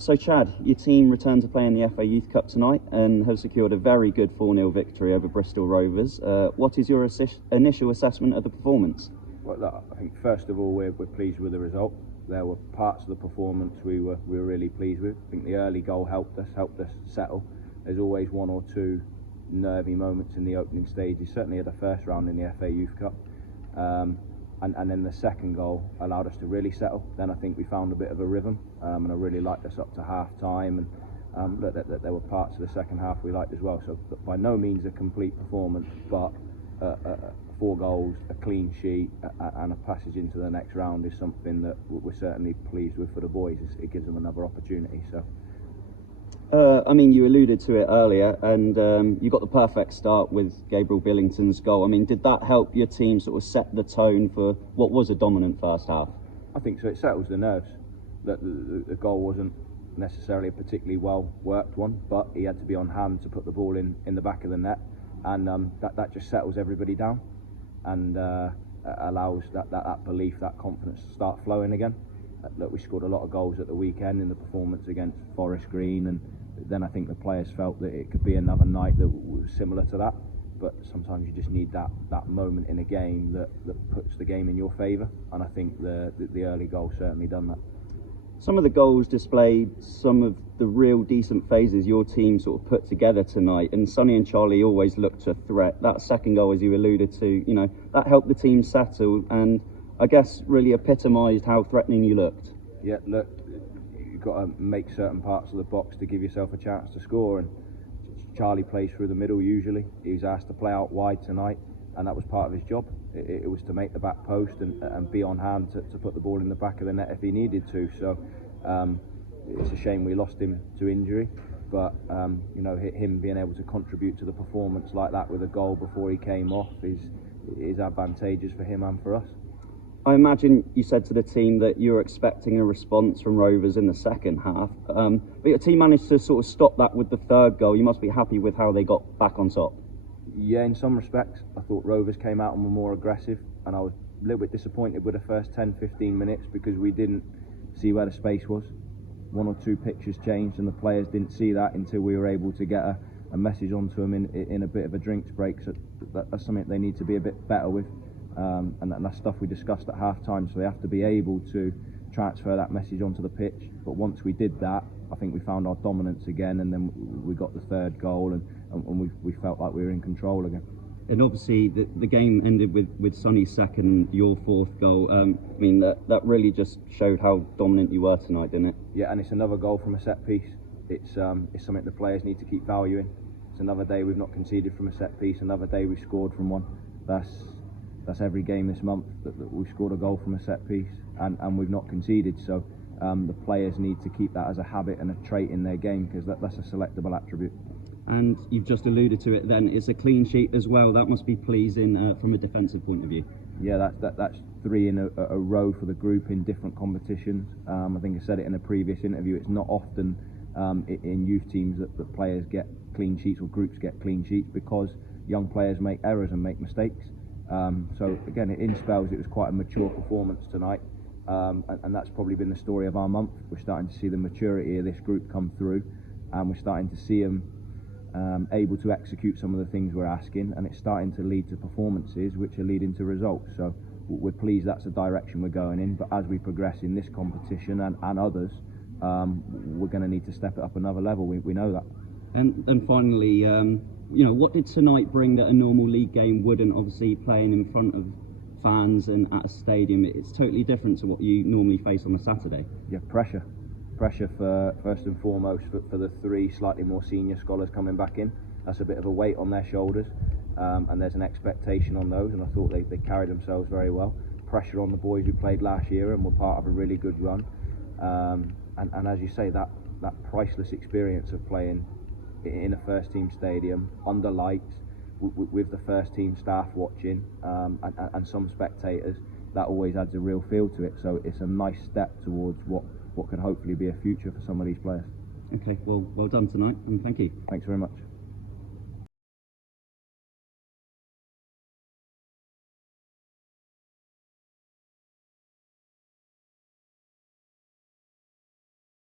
So Chad, your team returned to play in the FA Youth Cup tonight and have secured a very good 4-0 victory over Bristol Rovers. What is your initial assessment of the performance? Well, look, I think first of all we're pleased with the result. There were parts of the performance we were really pleased with. I think the early goal helped us settle. There's always one or two nervy moments in the opening stages, certainly at the first round in the FA Youth Cup. And then the second goal allowed us to really settle. Then I think we found a bit of a rhythm, and I really liked us up to half time. And there were parts of the second half we liked as well. So by no means a complete performance, but 4 goals, a clean sheet, and a passage into the next round is something that we're certainly pleased with for the boys. It gives them another opportunity. So. I mean, you alluded to it earlier, and you got the perfect start with Gabriel Billington's goal. I mean, did that help your team sort of set the tone for what was a dominant first half? I think so. It settles the nerves. That the goal wasn't necessarily a particularly well worked one, but he had to be on hand to put the ball in the back of the net, and that just settles everybody down, and allows that belief, that confidence to start flowing again. Look, we scored a lot of goals at the weekend in the performance against Forest Green, and then I think the players felt that it could be another night that was similar to that. But sometimes you just need that moment in a game that puts the game in your favour, and I think the early goal certainly done that. Some of the goals displayed some of the real decent phases your team sort of put together tonight, and Sonny and Charlie always looked a threat. That second goal, as you alluded to, that helped the team settle, and I guess really epitomised how threatening you looked. Yeah, look, you've got to make certain parts of the box to give yourself a chance to score, and Charlie plays through the middle usually. He was asked to play out wide tonight, and that was part of his job. It was to make the back post and be on hand to put the ball in the back of the net if he needed to. So it's a shame we lost him to injury, but him being able to contribute to the performance like that with a goal before he came off is advantageous for him and for us. I imagine you said to the team that you were expecting a response from Rovers in the second half, but your team managed to sort of stop that with the third goal. You must be happy with how they got back on top. Yeah, in some respects. I thought Rovers came out and were more aggressive, and I was a little bit disappointed with the first 10-15 minutes because we didn't see where the space was. 1 or 2 pictures changed, and the players didn't see that until we were able to get a message onto them in a bit of a drinks break. So that's something they need to be a bit better with. And that's stuff we discussed at half time, so they have to be able to transfer that message onto the pitch. But once we did that, I think we found our dominance again, and then we got the third goal, and we felt like we were in control again. And obviously the game ended with Sonny's second, your fourth goal. I mean, that really just showed how dominant you were tonight, didn't it? Yeah, and it's another goal from a set piece. It's something the players need to keep valuing. It's another day we've not conceded from a set piece, another day we've scored from one. That's every game this month that we've scored a goal from a set piece and we've not conceded. So the players need to keep that as a habit and a trait in their game, because that's a selectable attribute. And you've just alluded to it then, it's a clean sheet as well. That must be pleasing from a defensive point of view. Yeah, that's 3 in a row for the group in different competitions. I think I said it in a previous interview, it's not often in youth teams that players get clean sheets or groups get clean sheets, because young players make errors and make mistakes. So again, in spells it was quite a mature performance tonight, and that's probably been the story of our month. We're starting to see the maturity of this group come through, and we're starting to see them able to execute some of the things we're asking, and it's starting to lead to performances which are leading to results. So we're pleased that's the direction we're going in, but as we progress in this competition and others, we're going to need to step it up another level. We know that. And finally, what did tonight bring that a normal league game wouldn't? Obviously, playing in front of fans and at a stadium, it's totally different to what you normally face on a Saturday. Yeah, pressure for first and foremost for the 3 slightly more senior scholars coming back in. That's a bit of a weight on their shoulders, and there's an expectation on those, and I thought they carried themselves very well. Pressure on the boys who played last year and were part of a really good run, and as you say, that priceless experience of playing in a first team stadium under lights with the first team staff watching, and some spectators, that always adds a real feel to it. So it's a nice step towards what could hopefully be a future for some of these players. Okay, well done tonight, and thank you. Thanks very much.